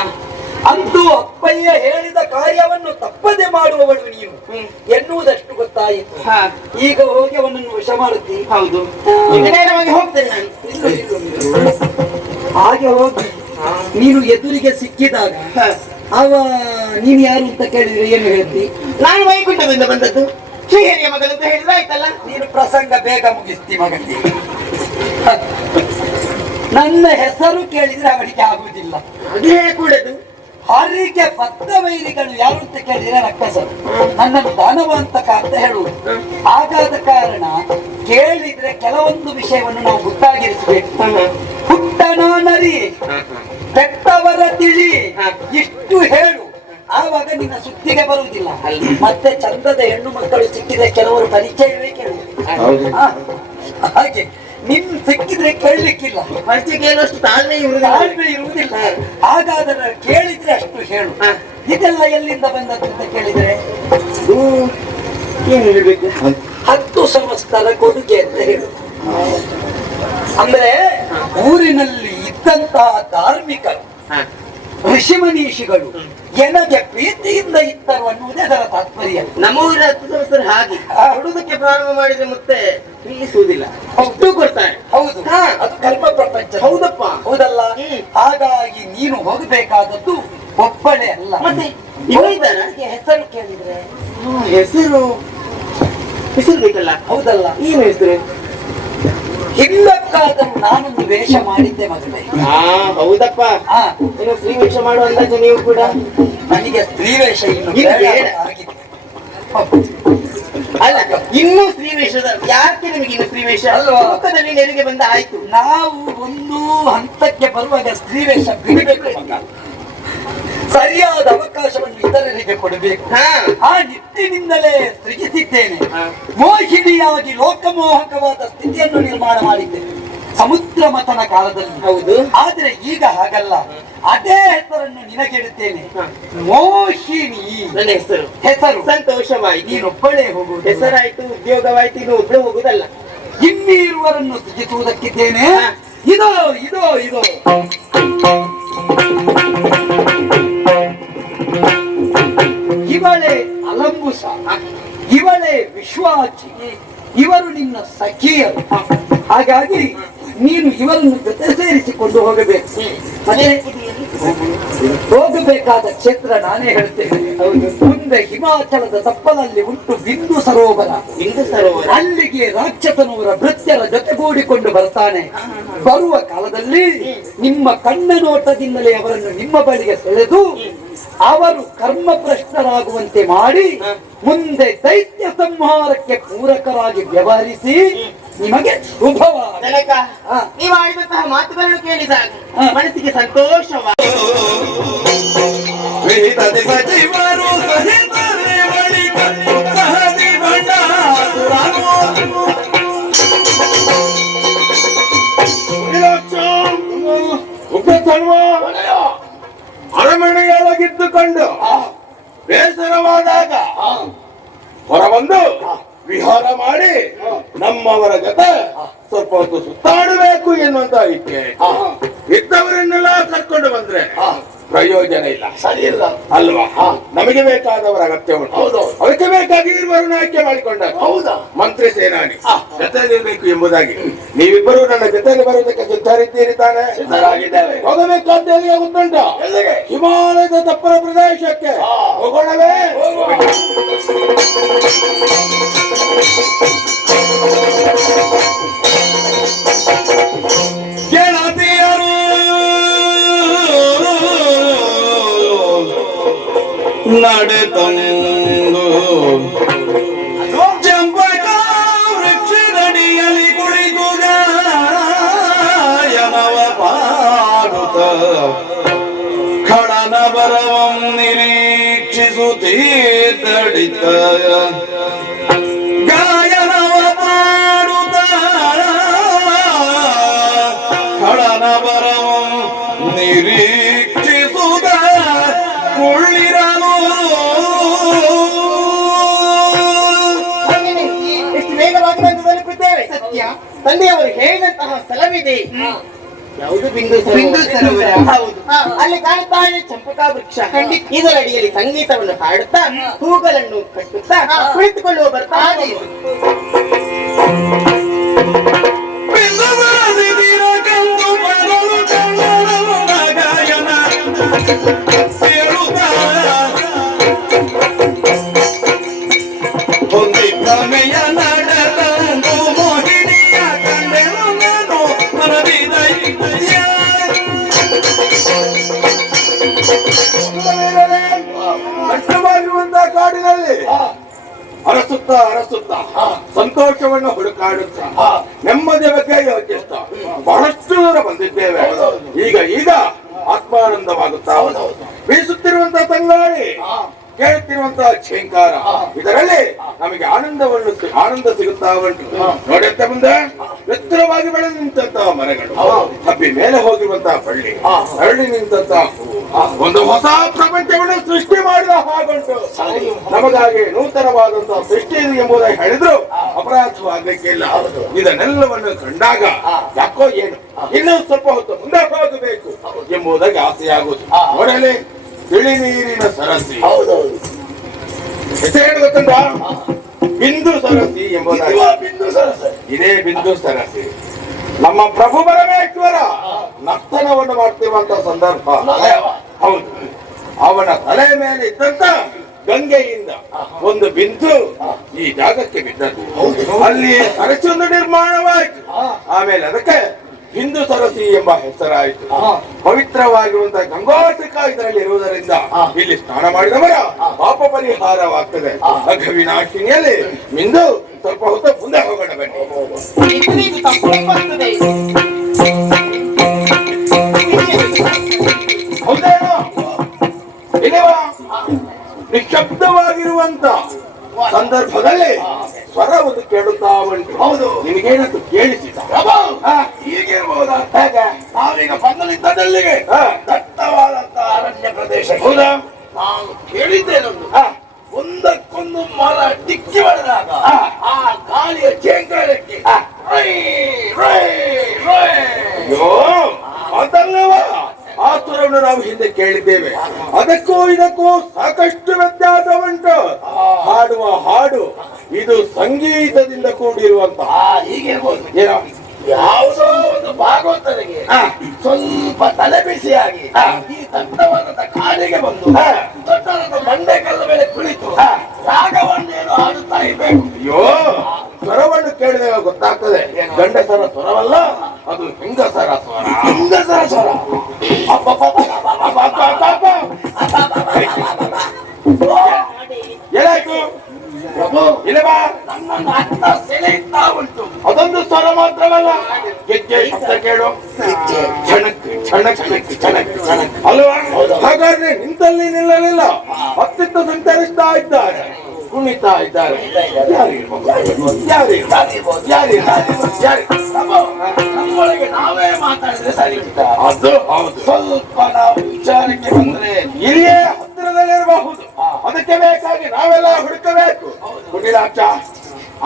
ಅಂದು ಅಪ್ಪಯ್ಯ ಹೇಳಿದ ಕಾರ್ಯವನ್ನು ತಪ್ಪದೆ ಮಾಡುವವಳು ನೀನು ಎನ್ನುವುದಷ್ಟು ಗೊತ್ತಾಯಿತು. ಈಗ ಹೋಗಿ ಅವನನ್ನು ವಶ ಮಾಡುತ್ತಿ. ಹೌದು, ನೇರವಾಗಿ ಹೋಗ್ತೇನೆ ನಾನು. ಹಾಗೆ ಹೋಗಿ ನೀನು ಎದುರಿಗೆ ಸಿಕ್ಕಿದಾಗ ನೀನು ಯಾರು ಅಂತ ಕೇಳಿದ್ರೆ ಏನು ಹೇಳ್ತಿ? ನಾನು ವೈಕುಂಠದಿಂದ ಬಂದದ್ದು, ಶ್ರೀಹರಿಯ ಮಗನು ಅಂತ ಹೇಳಿದ್ರೆ ಆಯ್ತಲ್ಲ. ನೀನು ಪ್ರಸಂಗ ಬೇಗ ಮುಗಿಸ್ತಿ ಮಗನಿಗೆ. ನನ್ನ ಹೆಸರು ಕೇಳಿದ್ರೆ ಅವನಿಗೆ ಆಗುವುದಿಲ್ಲ. ಅದೇ ಕೂಡದು. ಹರಿಗೆ ಬದ್ಧ ವೈರಿಗಳು ಯಾರು ಅಂತ ಕೇಳಿದ್ರೆ ರಕ್ಕಸರು. ನನ್ನನ್ನು ದಾನವಂತಕ ಅಂತ ಹೇಳುವುದು. ಹಾಗಾದ ಕಾರಣ ಕೇಳಿದ್ರೆ ಕೆಲವೊಂದು ವಿಷಯವನ್ನು ನಾವು ಗುಟ್ಟಾಗಿರಿಸಬೇಕು. ಹುಟ್ಟನಾನರಿ, ಕೆಟ್ಟವರ ತಿಳಿ, ಇಷ್ಟು ಹೇಳು. ಆವಾಗ ನಿನ್ನ ಸುದ್ದಿಗೆ ಬರುವುದಿಲ್ಲ. ಮತ್ತೆ ಚಂದದ ಹೆಣ್ಣು ಮಕ್ಕಳು ಸಿಕ್ಕಿದ್ರೆ ಕೆಲವರು ಪರಿಚಯವೇ ಕೇಳುವುದು. ಹಾಗೆ ನಿನ್ ಸಿಕ್ಕಿದ್ರೆ ಕೇಳಲಿಕ್ಕಿಲ್ಲ. ಪರಿಚಯ ಕೇಳುವಷ್ಟು ತಾಳ್ಮೆ ಇರುವುದಿಲ್ಲ. ಹಾಗಾದ್ರೆ ಕೇಳಿದ್ರೆ ಅಷ್ಟು ಹೇಳು. ಇದೆಲ್ಲ ಎಲ್ಲಿಂದ ಬಂದದ್ದು ಅಂತ ಕೇಳಿದ್ರೆ ಏನ್ ಹೇಳ್ಬೇಕು? 10 ಸಂವತ್ಸರ ಕೊಡುಗೆ ಅಂತ ಹೇಳು. ಅಂದ್ರೆ ಊರಿನಲ್ಲಿ ಇದ್ದಂತಹ ಧಾರ್ಮಿಕರು, ಋಷಿ ಮನೀಷಿಗಳು ನನಗೆ ಪ್ರೀತಿಯಿಂದ ಇದ್ದರು ಅನ್ನುವುದೇ ಅದರ ತಾತ್ಪರ್ಯ. ನಮ್ಮ ಊರ 10 ಸಂವತ್ಸರ ಹಾಗೆ ಕೊಡುವುದಕ್ಕೆ ಪ್ರಾರಂಭ ಮಾಡಿದ್ರೆ ಮತ್ತೆ ನಿಲ್ಲಿಸುವುದಿಲ್ಲ, ಅಷ್ಟು ಕೊಡ್ತಾರೆ. ಹೌದು, ಅದು ಕಲ್ಪ ಪ್ರಪಂಚ. ಹೌದಪ್ಪ, ಹೌದಲ್ಲ? ಹಾಗಾಗಿ ನೀನು ಹೋಗಬೇಕಾದದ್ದು ಒಬ್ಬಳೇ ಅಲ್ಲ. ಮತ್ತೆ ಇನ್ನೂ ಇದ್ದಾರ? ಹೆಸರು ಕೇಳಿದ್ರೆ ಹೆಸರು ಬೇಕಲ್ಲ? ಹೌದಲ್ಲ? ಏನು ಹೆಸರು? ಇಲ್ಲಕ್ಕಾದರೂ ನಾನೊಂದು ವೇಷ ಮಾಡಿದ್ದೆ ಮಗಳೇ. ಹೌದಪ್ಪ. ಇನ್ನು ಸ್ತ್ರೀ ವೇಷ ಮಾಡುವ ಅಂದಾಜು ನೀವು ಕೂಡ? ನನಗೆ ಸ್ತ್ರೀ ವೇಷ ಇನ್ನು ಆಗಿದೆ. ಅಲ್ಲ, ಇನ್ನೂ ಸ್ತ್ರೀ ವೇಷದ ಯಾಕೆ ನಿಮಗೆ ಇನ್ನು ಸ್ತ್ರೀ ವೇಷ ಅಲ್ವಾ? ಲೋಕದಲ್ಲಿ ನೆರಿಗೆ ಬಂದ ಆಯ್ತು. ನಾವು ಒಂದು ಹಂತಕ್ಕೆ ಬರುವಾಗ ಸ್ತ್ರೀ ವೇಷ ಬಿಡಬೇಕು. ಸರಿಯಾದ ಅವಕಾಶವನ್ನು ಇತರರಿಗೆ ಕೊಡಬೇಕು. ಆ ನಿಟ್ಟಿನಿಂದಲೇ ಸೃಜಿಸಿದ್ದೇನೆ. ಮೋಹಿನಿಯಾಗಿ ಲೋಕಮೋಹಕವಾದ ಸ್ಥಿತಿಯನ್ನು ನಿರ್ಮಾಣ ಮಾಡಿದ್ದೇನೆ ಸಮುದ್ರ ಮಥನ ಕಾಲದಲ್ಲಿ. ಹೌದು, ಆದ್ರೆ ಈಗ ಹಾಗಲ್ಲ. ಅದೇ ಹೆಸರನ್ನು ನಿನಗೆಡುತ್ತೇನೆ, ಮೋಹಿನಿ. ನನ್ನ ಹೆಸರು ಸಂತೋಷವಾಯಿತು. ನೀನೊಬ್ಬಳೇ ಹೋಗುವುದು. ಹೆಸರಾಯ್ತು, ಉದ್ಯೋಗವಾಯ್ತು, ಇನ್ನು ಒಬ್ಬಳು ಹೋಗುದಲ್ಲ. ಇನ್ನಿರುವರನ್ನು ಸೃಜಿಸುವುದಕ್ಕಿದ್ದೇನೆ. ಇದೋ ಇದೋ ಇದೋ ಇವಳೇ ಅಲಂಬುಸ, ಇವಳೇ ವಿಶ್ವಾಚಿ, ಇವರು ನಿನ್ನ ಸಖಿಯರು. ಹಾಗಾಗಿ ನೀನು ಇವರನ್ನು ಜೊತೆ ಸೇರಿಸಿಕೊಂಡು ಹೋಗಬೇಕು. ಹೋಗಬೇಕಾದ ಕ್ಷೇತ್ರ ನಾನೇ ಹೇಳ್ತೇನೆ. ಮುಂದೆ ಹಿಮಾಚಲದ ತಪ್ಪಲಲ್ಲಿ ಉಂಟು ಬಿಂದು ಸರೋವರ. ಅಲ್ಲಿಗೆ ರಾಕ್ಷಸನವರ ಭೃತ್ಯರ ಜೊತೆಗೂಡಿಕೊಂಡು ಬರ್ತಾನೆ. ಬರುವ ಕಾಲದಲ್ಲಿ ನಿಮ್ಮ ಕಣ್ಣ ನೋಟದಿಂದಲೇ ಅವರನ್ನು ನಿಮ್ಮ ಬಳಿಗೆ ಸೆಳೆದು ಅವರು ಕರ್ಮಭ್ರಷ್ಟರಾಗುವಂತೆ ಮಾಡಿ ಮುಂದೆ ದೈತ್ಯ ಸಂಹಾರಕ್ಕೆ ಪೂರಕರಾಗಿ ವ್ಯವಹರಿಸಿ ನಿಮಗೆ ಶುಭವಾದ. ನೀವು ಆಡಿದಂತಹ ಮಾತುಗಳನ್ನು ಕೇಳಿದಾಗ ಮನಸ್ಸಿಗೆ ಸಂತೋಷವಾದ. ವಿಹಿತದಿ ಸಚಿವರು ಸಹಿತರೆ ಬಳಿಕ ಉತ್ಸಾಹದಿ ಬಂಡಾಸುರನು ಅರಮನೆಯೊಳಗಿದ್ದುಕೊಂಡು ಬೇಸರವಾದಾಗ ಹೊರಬಂದು ವಿಹಾರ ಮಾಡಿ ನಮ್ಮವರ ಜೊತೆ ಸ್ವಲ್ಪ ಹೊತ್ತು ಸುತ್ತಾಡಬೇಕು ಎನ್ನುವಂತ ಇಚ್ಛೆ ಇದ್ದವರನ್ನೆಲ್ಲ ಕರ್ಕೊಂಡು ಬಂದ್ರೆ ಪ್ರಯೋಜನ ಇಲ್ಲ, ಸರಿ ಇಲ್ಲ ಅಲ್ವಾ? ನಮಗೆ ಬೇಕಾದವರ ಅಗತ್ಯ ಉಂಟು. ಹೌದು. ಅದಕ್ಕೆ ಬೇಕಾಗಿ ಇರುವವರನ್ನ ಆಯ್ಕೆ ಮಾಡಿಕೊಂಡ ಹೌದಾ? ಮಂತ್ರಿ ಸೇನಾನಿ ಜೊತೆಯಲ್ಲಿರ್ಬೇಕು ಎಂಬುದಾಗಿ ನೀವಿಬ್ಬರು ನನ್ನ ಜೊತೆಯಲ್ಲಿ ಬರುವುದಕ್ಕೆ ಸಿದ್ಧರಿದ್ದೀರಿ ತಾನೆ? ಸಿದ್ಧರಾಗಿದ್ದೇವೆ. ಹೋಗಬೇಕಾದ ಎಲ್ಲಿಗೆ ಗೊತ್ತುಂಟ? ಎಲ್ಲಿಗೆ? ಹಿಮಾಲಯದ ತಪ್ಪಲ ಪ್ರದೇಶಕ್ಕೆ ಹೋಗೋಣವೇ? ಗೆಳತಿಯರು ನಡೆತಂದು ಚಂಪಕ ವೃಕ್ಷದಡಿಯಲ್ಲಿ ಕುಳಿತು ಗಾಯನವ ಪಾಡುತ್ತ ಖಳನ ಬರವಂ ನಿರೀಕ್ಷಿಸುತ್ತೀರ್ದಡಿತ ಗಾಯನವ ಪಾಡುತ್ತ ಖಳನ ಬರವಂ ನಿರೀಕ್ಷಿಸುತ್ತ ಕೊಳ್ಳಿರಲು ಎಷ್ಟು ವೇಗವಾಗಿ ಬಂದು ತಲುಪಿದ್ದೇವೆ. ಸತ್ಯ, ತಂದೆಯವರು ಹೇಳಿದಂತಹ ಸ್ಥಳವಿದೆ. ಯಾವುದು? ಬಿಂದು ಸರೋವರ. ಹೌದು. ಅಲ್ಲಿ ಕಾಣುತ್ತಾ ಇದೆ ಚಂಪಕ ವೃಕ್ಷ. ಇದರ ಅಡಿಯಲ್ಲಿ ಸಂಗೀತವನ್ನು ಹಾಡುತ್ತಾ ಹೂಗಳನ್ನು ಕಟ್ಟುತ್ತಾ ಕುಳಿತುಕೊಳ್ಳುವ ಬರ್ತಾ ಇದೆ. ಹೊಂದಿದ್ದಮೆಯ ನಡೆದಂದು ಮೋಹಿನಿಯ ಕಂಡೆನು ನಾನು ಮನದಿದಯ್ಯ ಕಷ್ಟವಾಗಿರುವಂತಹ ಕಾಡಿನಲ್ಲಿ ಅರಸುತ್ತಾ ಸಂತೋಷವನ್ನು ಹುಡುಕಾಡುತ್ತಾ ನೆಮ್ಮದಿಯ ಬಗ್ಗೆ ಯೋಚಿಸ್ತಾ ಬಹಳಷ್ಟು ದೂರ ಬಂದಿದ್ದೇವೆ. ಈಗ ಆತ್ಮಾನಂದವಾಗುತ್ತಾ ಬೀಸುತ್ತಿರುವಂತಹ ತಂಗಾಳಿ, ಕೇಳುತ್ತಿರುವಂತಹ ಛೇಂಕಾರ, ಇದರಲ್ಲಿ ನಮಗೆ ಆನಂದ ಸಿಗುತ್ತಾ ಉಂಟು. ನೋಡಂತ ಮುಂದೆ ಎತ್ತರವಾಗಿ ಬೆಳೆದು ನಿಂತಹ ಮರಗಳು, ಹಬ್ಬಿ ಮೇಲೆ ಹೋಗಿರುವಂತಹ ಬಳ್ಳಿ, ಅರಳಿ ನಿಂತಹ ಹೂವು, ಒಂದು ಹೊಸ ಪ್ರಪಂಚವನ್ನು ಸೃಷ್ಟಿ ಮಾಡಿದ ಹಾಗುಂಟು. ನಮಗಾಗಿ ನೂತನವಾದಂತಹ ಸೃಷ್ಟಿ ಇದೆ ಎಂಬುದಾಗಿ ಹೇಳಿದ್ರು ಅಪರಾಧವಾಗಲಿಕ್ಕಿಲ್ಲ. ಇದನ್ನೆಲ್ಲವನ್ನು ಕಂಡಾಗ ಯಾಕೋ ಏನು ಇನ್ನೂ ಸ್ವಲ್ಪ ಹೊತ್ತು ಮುಂದೆ ಹೋಗಬೇಕು ಎಂಬುದಾಗಿ ಆಸೆಯಾಗುವುದು. ನೋಡಲಿ, ತಿಳಿ ನೀರಿನ ಸರಸಿ, ಹೌದೌದು. ಹೆಸರು ಗೊತ್ತುಂಟ? ಬಿಂದು ಸರಸಿ ಎಂಬುದಾಗಿ. ಬಿಂದು ಸರಸ. ಇದೇ ಬಿಂದು ಸರಸಿ ನಮ್ಮ ಪ್ರಭು ಪರಮೇಶ್ವರ ನರ್ತನವನ್ನು ಮಾಡ್ತಿರುವಂತಹ ಸಂದರ್ಭ. ಹೌದು, ಅವನ ತಲೆ ಮೇಲೆ ಇದ್ದಂತ ಗಂಗೆಯಿಂದ ಒಂದು ಬಿಂದು ಈ ಜಾಗಕ್ಕೆ ಬಿದ್ದದ್ದು. ಅಲ್ಲಿ ಸರಸ್ಸೊಂದು ನಿರ್ಮಾಣವಾಯಿತು. ಆಮೇಲೆ ಅದಕ್ಕೆ ಬಿಂದು ಸರಸಿ ಎಂಬ ಹೆಸರಾಯಿತು. ಪವಿತ್ರವಾಗಿರುವಂತಹ ಗಂಗೋತ್ರಿಕ ಇದರಲ್ಲಿ ಇರುವುದರಿಂದ ಇಲ್ಲಿ ಸ್ನಾನ ಮಾಡಿದವರ ಪಾಪ ಪರಿಹಾರವಾಗ್ತದೆ. ಅಘವಿನಾಶಿನಿಯಲ್ಲಿ ಮಿಂದು ಸ್ವಲ್ಪ ಹೊತ್ತು ಮುಂದೆ ಹೋಗೋಣ ಬನ್ನಿ. ಇದು ತಪ್ಪು ಬರ್ತದೆ. ಹೌದೇನೋ? ಇಲ್ಲವಾ? ನಿಶಬ್ದವಾಗಿರುವಂತ ಸಂದರ್ಭದಲ್ಲಿ ಸ್ವರ ಒಂದು ಕೇಳುತ್ತಾ ಉಂಟು. ಹೌದು. ನಿನಗೇನಂತ ಕೇಳಿಸಿದ? ಹೀಗಿರ್ಬಹುದಾ? ಹೇಗೆ? ನಾವೀಗ ಬಂದಲ್ಲಿದ್ದಲ್ಲಿಗೆ ದಟ್ಟವಾದಂತ ಅರಣ್ಯ ಪ್ರದೇಶ. ಹೌದಾ? ನಾನು ಕೇಳಿದ್ದೇನೊಂದು, ಒಂದಕ್ಕೊಂದು ಮರ ಡಿಕ್ಕಿ ಹೊಡೆದಾಗ ಆ ಗಾಳಿಯ ಚೇಂಕಾರಕ್ಕೆ ಅಯ್ಯೋ, ಅದಲ್ಲವ ಆ ಸ್ವರವನ್ನು ನಾವು ಹಿಂದೆ ಕೇಳಿದ್ದೇವೆ. ಅದಕ್ಕೂ ಇದಕ್ಕೂ ಸಾಕಷ್ಟು ವ್ಯತ್ಯಾಸ ಉಂಟು. ಹಾಡುವ ಹಾಡು ಇದು ಸಂಗೀತದಿಂದ ಕೂಡಿರುವಂತ. ಹೀಗಿರ್ಬೋದು. ಏನೋ ಯಾವುದೋ ಒಂದು ಭಾಗವತರಿಗೆ ಸ್ವಲ್ಪ ತಲೆ ಬಿಸಿಯಾಗಿ ಈ ದಟ್ಟವಾದ ಕಾಡಿಗೆ ಬಂದು ದೊಡ್ಡದಾದ ಬಂಡೆಕಲ್ಲ ಮೇಲೆ ಕುಳಿತು ರಾಗವನ್ನೇನು ಹಾಡುತ್ತಾ ಇರಬೇಕು. ಅಯ್ಯೋ, ಸ್ವರವನ್ನು ಕೇಳಿದಾಗ ಗೊತ್ತಾಗ್ತದೆ ಗಂಡಸರ ಸ್ವರವಲ್ಲ, ಅದು ಹೆಂಗಸರ ಸ್ವರ. ಹೆಂಗಸರ ಸ್ವರ. ಏನಾಯ್ತು ಪ್ರಭು, ಇಲ್ಲವಾ? ನನ್ನನ್ನು ಅತ್ತ ಸೆಳೆಯುತ್ತಾ ಉಂಟು. ಅದೊಂದು ಸ್ವರ ಮಾತ್ರವಲ್ಲ, ಗೆಜ್ಜೆ ಶಬ್ದ ಕೇಳು. ಗೆಜ್ಜೆ. ಛಣಕ್ ಛಣಕ್ ಛಣಕ್ ಛಣಕ್ ಛಣಕ್. ಅಲ್ವಾ? ಹೌದು. ಹಾಗಾದ್ರೆ ನಿಂತಲ್ಲಿ ನಿಲ್ಲಲಿಲ್ಲ, ಅತ್ತಿತ್ತ ಸಂಚರಿಸ್ತಾ ಇದ್ದಾರೆ, ಕುಣಿತಾ ಇದ್ದಾರೆ. ಯಾರಿರ್ಬೋದು? ನಮ್ಮೊಳಗೆ ನಾವೇ ಮಾತಾಡಿದ್ರೆ ಸರಿ ಉಂಟಾ? ಅದು ಹೌದು. ಸ್ವಲ್ಪ ನಾವು ವಿಚಾರಕ್ಕೆ ಬಂದ್ರೆ ಇಲ್ಲಿಯೇ ಹತ್ತಿರದಲ್ಲಿರಬಹುದು, ಅದಕ್ಕೆ ಬೇಕಾಗಿ ನಾವೆಲ್ಲ ಹುಡುಕಬೇಕು. ಕುಟಿಲಾಕ್ಷ,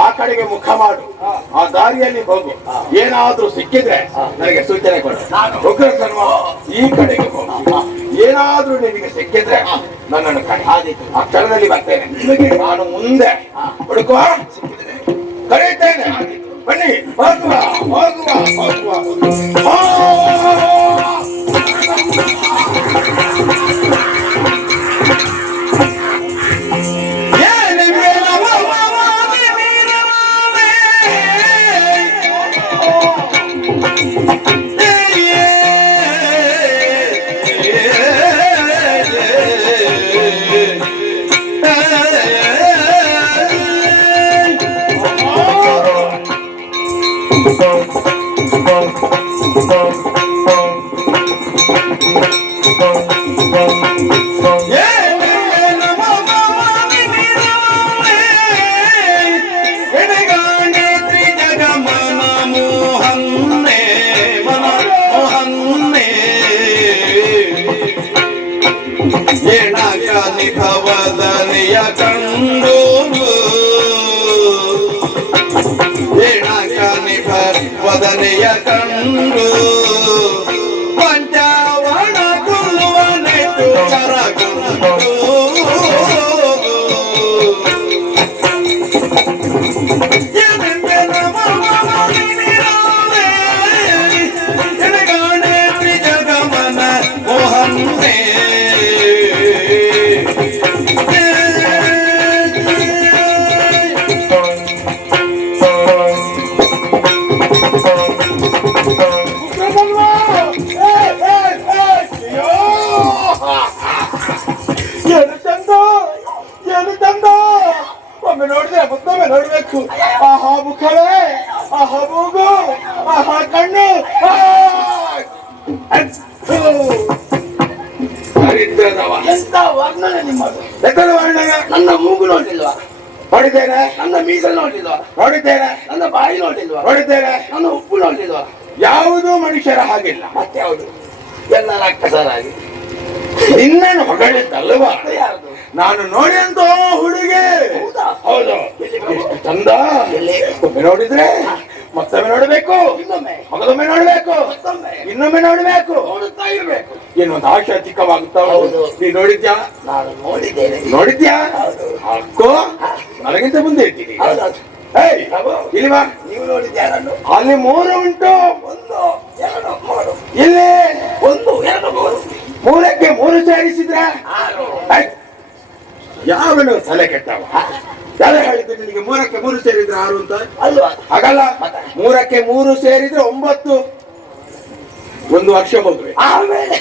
ಆ ಕಡೆಗೆ ಮುಖ ಮಾಡು, ಆ ದಾರಿಯಲ್ಲಿ ಹೋಗು. ಏನಾದ್ರೂ ಸಿಕ್ಕಿದ್ರೆ ನನಗೆ ಸೂಚನೆ ಕೊಡು. ಉಗ್ರ ಕರ್ಮ, ಈ ಕಡೆಗೆ ಹೋಗು. ಏನಾದ್ರೂ ನಿನಗೆ ಸಿಕ್ಕಿದ್ರೆ ನನ್ನನ್ನು ಕಡೆ ಆ ಕ್ಷಣದಲ್ಲಿ ಬರ್ತೇನೆ. ನಾನು ಮುಂದೆ ಹುಡುಕುವ, ಸಿಕ್ಕಿದ್ರೆ ಕರೆಯುತ್ತೇನೆ. ಬನ್ನಿ, ಹೋಗುವ ಹೋಗುವ ಹೋಗುವ. ನಿಭವದನೆಯ ಕಂಡು ವದನೆಯ ಕಂಡು ಪಂಚವಣ ಕೊಲ್ಲುವ ನೆಟ್ಟು ಕರಕೊಂಡು ಜಗಮನ ಮೋಹನ್ನೇ ನೋಡಿದ್ರೆ ಮತ್ತೊಮ್ಮೆ ನೋಡ್ಬೇಕು. ಆಹಾ ಮುಖವೇ, ಆಹಾ ಮೂಗು, ಆಹಾ ಕಣ್ಣು. ದರಿದ್ರದವ. ಎಂತ ವರ್ಣನೆ ನಿಮ್ಮದು? ಎತ್ತದ ವರ್ಣನೆ. ನನ್ನ ಮೂಗು ನೋಡಿಲ್ವಾ? ನೋಡಿದ್ದೇನೆ. ನನ್ನ ಮೀಸಲು ನೋಡಿಲ್ವಾ? ನೋಡಿದ್ದೇನೆ. ನನ್ನ ಬಾಯಿ ನೋಡಿಲ್ವಾ? ನೋಡಿದ್ದೇನೆ. ನನ್ನ ಉಪ್ಪು ನೋಡಿಲ್ವಾ? ಯಾವುದೂ ಮನುಷ್ಯರ ಹಾಗಿಲ್ಲ. ಮತ್ತೆ ಯಾವುದು? ಎಲ್ಲ ರಾಕ್ಷಸರಾಗಿ. ನಿನ್ನನ್ನು ಹೊಗಳಿದ್ದಲ್ವಾ? ಯಾರ್ದು? ನಾನು ನೋಡಿದಂತ ಹುಡುಗಿ. ಹೌದಾ? ಹೌದು. ಎಲ್ಲಿ ಪ್ರಭು? ಎಷ್ಟು ಚಂದ. ಎಲ್ಲಿ? ಒಮ್ಮೆ ನೋಡಿದ್ರೆ ಮತ್ತೊಮ್ಮೆ ನೋಡಬೇಕು, ಇನ್ನೊಮ್ಮೆ ಮಗದೊಮ್ಮೆ ನೋಡ್ಬೇಕು, ಮತ್ತೊಮ್ಮೆ ಇನ್ನೊಮ್ಮೆ ನೋಡ್ಬೇಕು. ನೋಡುತ್ತಾ ಇರ್ಬೇಕು. ಏನು ಒಂದು ಆಶಯ ಚಿಕ್ಕವಾಗುತ್ತಾ. ಹೌದು. ನೀ ನೋಡಿದ್ಯಾ? ನಾನು ನೋಡಿದ್ದೇನೆ. ನೋಡಿದ್ಯಾ? ಹೌದು. ಅಕ್ಕೋ, ನನಗಿಂತ ಮುಂದೆ ಇರ್ತೀನಿ. ಹೌದೌದು. ಏಯ್, ಇಲ್ಲಿ ಬಾ. ನೀವು ನೋಡಿದ್ಯಾ? ನಾನು ಅಲ್ಲಿ 3 ಉಂಟು. 1 2 3. ಇಲ್ಲಿ 1 2 3. 3ಕ್ಕೆ 3 ಸೇರಿಸಿದ್ರ 6. ಯಾವನು ತಲೆ ಕೆಟ್ಟವ? ಯಾರು ಹೇಳಿದ್ದು ನಿನಗೆ 3ಕ್ಕೆ 3 ಸೇರಿದ್ರೆ 6 ಅಂತ? ಅಲ್ವಾ? ಹಾಗಲ್ಲ, 3ಕ್ಕೆ 3 ಸೇರಿದ್ರೆ 9. 1 ವರ್ಷ ಹೋಗ್ಬೇಕು. ಆಮೇಲೆ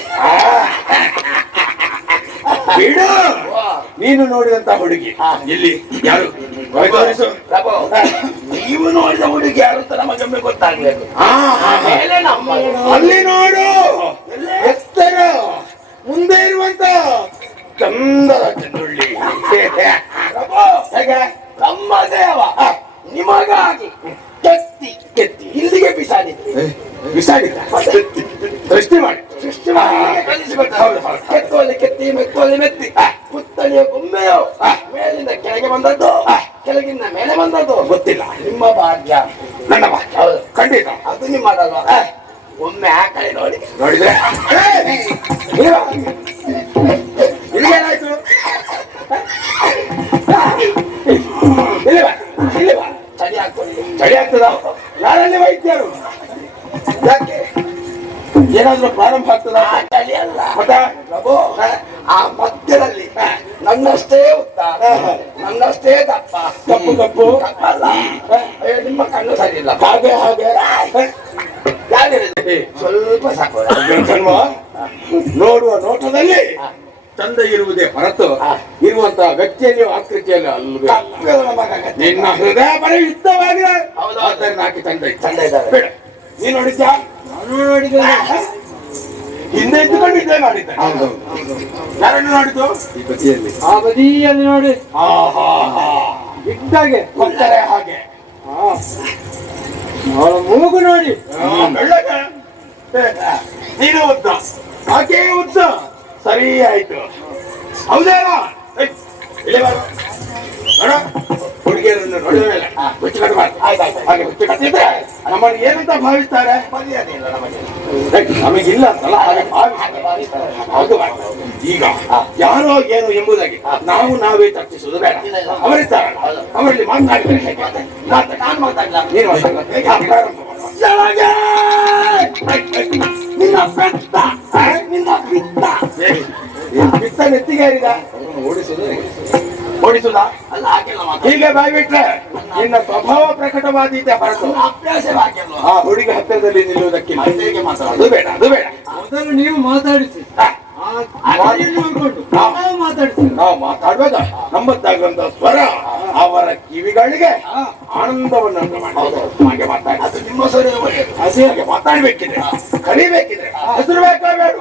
ಬಿಡು. ನೀನು ನೋಡಿದಂತ ಹುಡುಗಿ ಇಲ್ಲಿ ಯಾರು? ತೋರಿಸು. ಪ್ರಭು, ನೀವು ನೋಡಿದ ಹುಡುಗಿ ಯಾರು ಅಂತ ನಮಗೊಮ್ಮೆ ಗೊತ್ತಾಗ್ಬೇಕು. ಆಮೇಲೆ ನಮ್ಮ ಅಲ್ಲಿ ನೋಡು, ಎತ್ತರ ಮುಂದೆ ಇರುವಂತ ಚಂದದ ಚೆನ್ನುಳ್ಳಿ. ಪ್ರಭು, ಹೇಗೆ? ನಮ್ಮ ದೇವ ನಿಮಗಾಗಿ ಕೆತ್ತಿ ಇಲ್ಲಿಗೆ ಬಿಸಾಡಿದ್ರು. ಬಿಸಾಡಿದ ಸೃಷ್ಟಿ ಮಾಡಿ ಕಲಿಸಿಕೊಟ್ಟ. ಕೆತ್ತುವಲ್ಲಿ ಕೆತ್ತಿ, ಮೆತ್ತುವಲ್ಲಿ ಮೆತ್ತಿ, ಪುತ್ತಳಿಯ ಗೊಂಬೆಯೋ ಮೇಲಿಂದ ಕೆಳಗೆ ಬಂದದ್ದು, ಕೆಳಗಿಂದ ಮೇಲೆ ಬಂದದ್ದು ಗೊತ್ತಿಲ್ಲ. ನಿಮ್ಮ ಭಾಗ್ಯ. ನನ್ನ ಭಾಗ್ಯ. ಹೌದು, ಖಂಡಿತ. ಅದು ನಿಮ್ಮದಲ್ವಾ? ಒಮ್ಮೆ ಆ ಕಡೆ ನೋಡಿ. ನೋಡಿದ್ರೆ ಇಲ್ಲಿಗೇನಾಯ್ತು? ಇಲ್ಲಿ ಬಾ, ಇಲ್ಲಿ ಬಾ. ಚಳಿ ಹಾಕೊಳ್ಳಿ. ಚಳಿ ಆಗ್ತದ? ಯಾರಲ್ಲಿ ವೈದ್ಯರು? ಯಾಕೆ ಏನಾದ್ರೂ ಪ್ರಾರಂಭ ಆಗ್ತದ? ಆ ಚಳಿ ಅಲ್ಲ ಮತ್ತೆ ಪ್ರಭು, ಆ ಮಧ್ಯದಲ್ಲಿ ನನ್ನಷ್ಟೇ ಉದ್ದ, ನನ್ನಷ್ಟೇ ದಪ್ಪ. ಕಪ್ಪು ಕಪ್ಪು ಅಲ್ಲ, ಅಯ್ಯೋ, ನಿಮ್ಮ ಕಣ್ಣು ಸರಿ ಇಲ್ಲ. ಹಾಗೆ ಹಾಗೆ ಯಾರು ಹೇಳಿದ್ರು? ಸ್ವಲ್ಪ ಸಾಕು. ಜನ್ಮ ನೋಡುವ ನೋಟದಲ್ಲಿ ಚಂದ ಇರುವುದೇ ಹೊರತು ಇರುವಂತಹ ವ್ಯಕ್ತಿಯಲ್ಲಿ ಆಕೃತಿಯಲ್ಲಿ ಅಲ್ವೇ ಅಲ್ಲ. ನಿನ್ನ ಹೃದಯ ಬರೀ ಯುದ್ಧವಾಗಿದೆ. ಹೌದು. ಆದ್ದರಿಂದ ಆಕೆ ಚಂದ ಇತ್ತು. ಚಂದ ಇದ್ದಾರೆ. ಬೇಡ, ನೀನ್ ನೋಡಿದ್ಯಾ? ಹಿಂದೆ ಇದ್ದುಕೊಂಡಿದ್ದೆ ನೋಡಿದ್ದೆ. ಯಾರನ್ನು ನೋಡಿದ್ದು? ಆ ಬದಿಯಲ್ಲಿ ನೋಡಿ ಇದ್ದಾಗೆ ಕೊಟ್ಟರೆ ಹಾಗೆ ಅವಳ ಮೂಗು ನೋಡಿ ಬೆಳ್ಳಗೆ ನೀನು ಉದ್ದ ಆಕೆ ಉದ್ದ ಸರಿ ಆಯ್ತು. ಹೌದೇನ? ಇಲ್ಲಿ ಬಾರ ನೋಡ, ಹುಡುಗಿಯರನ್ನು ನೋಡಿದ ಮೇಲೆ ಹುಚ್ಚುಕಟ್ಟು ಮಾಡಿ ಹಾಗೆ ಹುಚ್ಚುಕಟ್ಟಿದ್ರೆ ನಮ್ಮನ್ನು ಏನಂತ ಭಾವಿಸ್ತಾರೆ? ನಮಗಿಲ್ಲ ಅಂತಲ್ಲ ಹಾಗೆ ಭಾವಿಸ್ತಾರೆ. ಹೌದು. ಈಗ ಯಾರೋ ಏನು ಎಂಬುದಾಗಿ ನಾವೇ ಚರ್ಚಿಸುವುದು ಬೇಡ. ಅವರಿದ್ದಾರಲ್ಲ, ಅವರಲ್ಲಿ ಮಾತನಾಡಿದರೆ ಹೇಗೆ? ನಾನು ಮಾತಾಡಲ್ಲ, ನೀನು ಮಾತಾಡಲ್ಲ. ನಿನ್ನ ಬೆತ್ತ, ನಿನ್ನ ಬಿತ್ತ ಬಿತ್ತ ನೆತ್ತಿಗೆ ಏರಿದ ಓಡಿಸುದ ಅಲ್ಲ, ಹೀಗೆ ಬಾಯ್ಬಿಟ್ರೆ ನಿನ್ನ ಸ್ವಭಾವ ಪ್ರಕಟವಾದೀತೆ ಹೊರತು ಆ ಹುಡುಗಿ ಹತ್ತಿರದಲ್ಲಿ ನಿಲ್ಲುವುದಕ್ಕಿಲ್ಲ. ಅದು ಬೇಡ, ಅದು ಬೇಡ. ಮೊದಲು ನೀವು ಮಾತಾಡಿಸಿ ನಾವು ಮಾತಾಡುವಾಗ ನಮ್ಮದ್ದಾಗುವಂತ ಸ್ವರ ಅವರ ಕಿವಿಗಳಿಗೆ ಆನಂದವನ್ನು ಹಾಗೆ ಮಾತಾಡಿ. ಅದು ನಿಮ್ಮ ಸ್ವರ ಹಾಗೆ ಮಾತಾಡ್ಬೇಕಿದ್ರೆ, ಕಲಿಬೇಕಿದ್ರೆ ಹೆಸರು ಬೇಕಾ ಬೇಡ?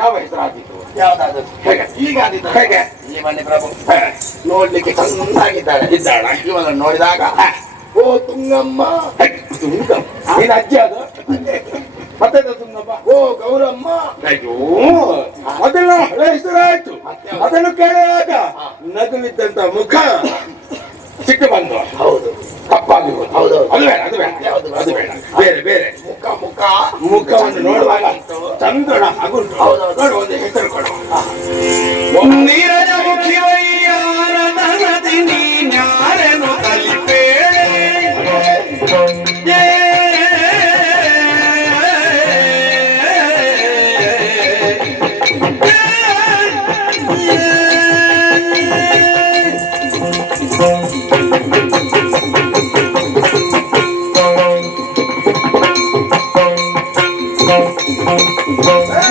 ಯಾವ ಹೆಸರಾದೀತು? ಯಾವ್ದಾದ್ರು ಹೇಗೆ ಈಗ ಆದಿತ್ತು ಹೇಗೆ? ಈ ಮನೆ ಪ್ರಭು ನೋಡ್ಲಿಕ್ಕೆ ಚಂದಾಗಿದ್ದಾಳೆ. ಇದ್ದಾಳ? ಇವಳನ್ನು ನೋಡಿದಾಗ ಓ ತುಂಗಮ್ಮ, ತುಂಗಮ್ಮ ನೀನ್ ಅಜ್ಜಿ ಅದು ಮತ್ತೆ ತುಂಗಮ್ಮ, ಓ ಗೌರಮ್ಮ. ಅಯ್ಯೋ ಅದೆಲ್ಲ ಹಳೆ ಹೆಸರಾಯ್ತು. ಅದನ್ನು ಕೇಳುವಾಗ ನಗುವಿದ್ದಂತ ಮುಖ ಸಿಟ್ಟು ಬಂದು ಹೌದು, ಕಪ್ಪಾಗಿ ಹೋಯ್ತು. ಹೌದು. ಅದು ಬೇಡ, ಅದು ಬೇಡ, ಯಾವುದು? ಅದು ಬೇಡ. ಬೇರೆ ಬೇರೆ ಮುಖವನ್ನು ನೋಡುವಾಗ ಚಂದ್ರನ ಆಗುಂಟು. ನೋಡು, ಒಂದು ಹೆಸರು ಕೊಡುವ. ನೀರಜ ಮುಖಿವಯ್ಯಾರ ನಗದಿ ನೀನ್ಯಾರೆನು ತಲಿಪೇಳೆ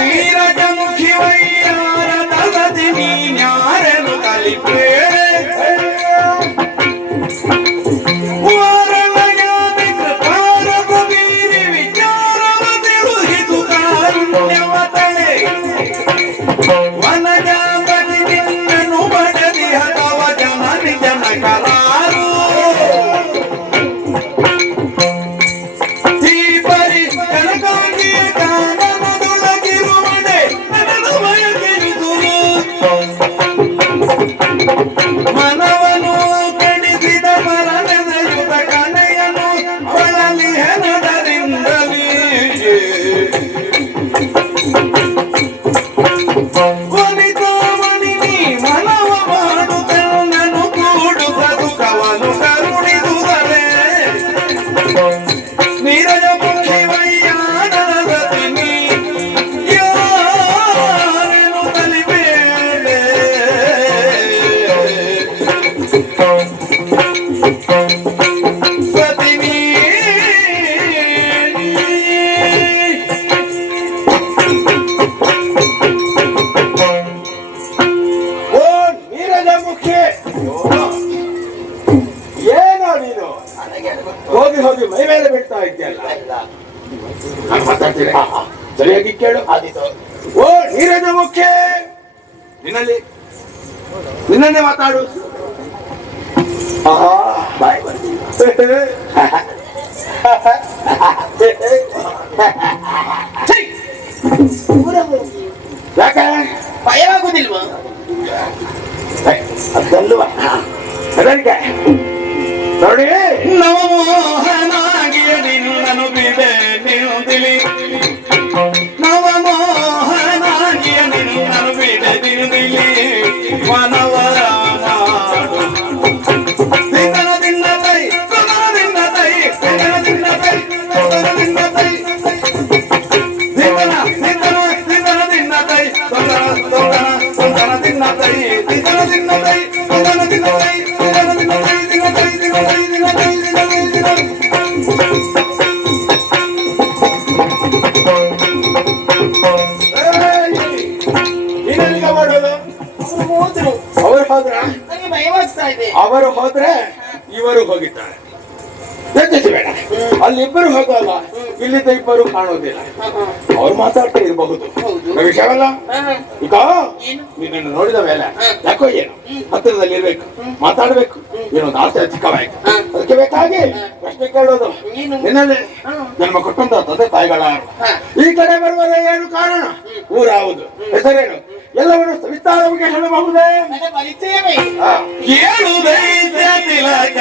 ನೀರಜ ಮುಖಿವಯ್ಯಾರ ನಗದಿ ನೀನ್ಯಾರೆನು ತಲಿಪೇಳೆ ಮನವನು ಕೆಡಿಸಿದ ಮರನೆದೆಯುತ ಕನೆಯನು ಒಳಲಿ ಹೆಣದರಿಂದಲೇ ವನಿತಾಮಣಿ ನೀ ಮನವ ಮಾಡುತ್ತನು ಕೂಡುತ್ತ ಸುಖವನ್ನು ಕರುಣಿದುದರೆ ನೀರಜ ಮುಖಿ ವಯ್ಯಾಡಲತಿ ನೀ ಯಾರೆನು ತಲಿಬೇಳೆ ಸತಿನಿ ಓ ನೀರಜ ಮುಖಿ, ಏನೋ ನೀನು ಹೋಗಿ ಹೋಗಿ ಮೈ ಮೇಲೆ ಬಿಡ್ತಾ ಇದ್ದೀಯಲ್ಲ. ನಾನು ಮಾತಾಡ್ತೀನಿ, ಸರಿಯಾಗಿ ಕೇಳು. ಆದಿತ್ತು ಓ ನೀರಜ ಮುಖಿ, ನಿನ್ನನ್ನೇ ಮಾತಾಡು. ಆಹಾ, ಬಾಯ್ ಬರ್ತೀನಿ. ಛೀ! ಯಾಕೆ ಭಯವಾಗುದಿಲ್ವಾ? ಅದಲ್ವ ಅದಕ್ಕೆ ನೋಡಿ, ನವಮೋಹನಾಗಿಯ ನಿನ್ನನು ಬಿಡೆ ನಿಂದಿಲಿ ನವಮೋಹನಾಗಿಯ ನಿನ್ನನು ಬಿಡೆ ನಿಂದಿಲಿ ಮನವರ ಮಾಡು ದಿನ ದಿನ ತೈ ದಿನ ತೈ ದಿನ ತೈ ದಿನ ತೈ ನೀನೆಲ್ಲಿಗೆ ಮಾಡೋದು? ಹೋದ್ರು, ಅವರು ಹೋದ್ರ? ನನಗೆ ಭಯವಾಗ್ತಾ ಇದೆ. ಅವರು ಹೋದ್ರೆ ಇವರು ಹೋಗಿದ್ದಾರೆ. ಯೋಚಿಸಬೇಡ. ಅಲ್ಲಿಬ್ಬರು ಹೋಗಲ್ಲ, ಇಲ್ಲಿದ್ದ ಇಬ್ಬರು ಕಾಣುವುದಿಲ್ಲ. ಅವ್ರು ಮಾತಾಡ್ತಾ ಇರಬಹುದು, ವಿಷಯವಲ್ಲ. ಈಗ ನಿನ್ನನ್ನು ನೋಡಿದ ಮೇಲೆ ಯಾಕೋ ಏನು ಹತ್ತಿರದಲ್ಲಿ ಇರ್ಬೇಕು, ಮಾತಾಡ್ಬೇಕು, ಏನೊಂದು ಆಸೆ ಚಿಕ್ಕವಾಯ್ತು. ಅದಕ್ಕೆ ಬೇಕಾಗಿ ಪ್ರಶ್ನೆ ಕೇಳೋದು, ನಿನ್ನಲ್ಲಿ ಜನ್ಮ ಕೊಟ್ಟಂತ ತಂದೆ ತಾಯಿಗಳ ಈ ಕಡೆ ಬರುವಾಗ ಏನು ಕಾರಣ, ಊರಾವುದು, ಹೆಸರೇನು, ಎಲ್ಲವನ್ನು ಸವಿಸ್ತಾರವಾಗಿ ಹೇಳಬಹುದೇ? ನನ್ನ ಪರಿಚಯವೇ ಕೇಳುವುದೈತೆ ತಿಲಕ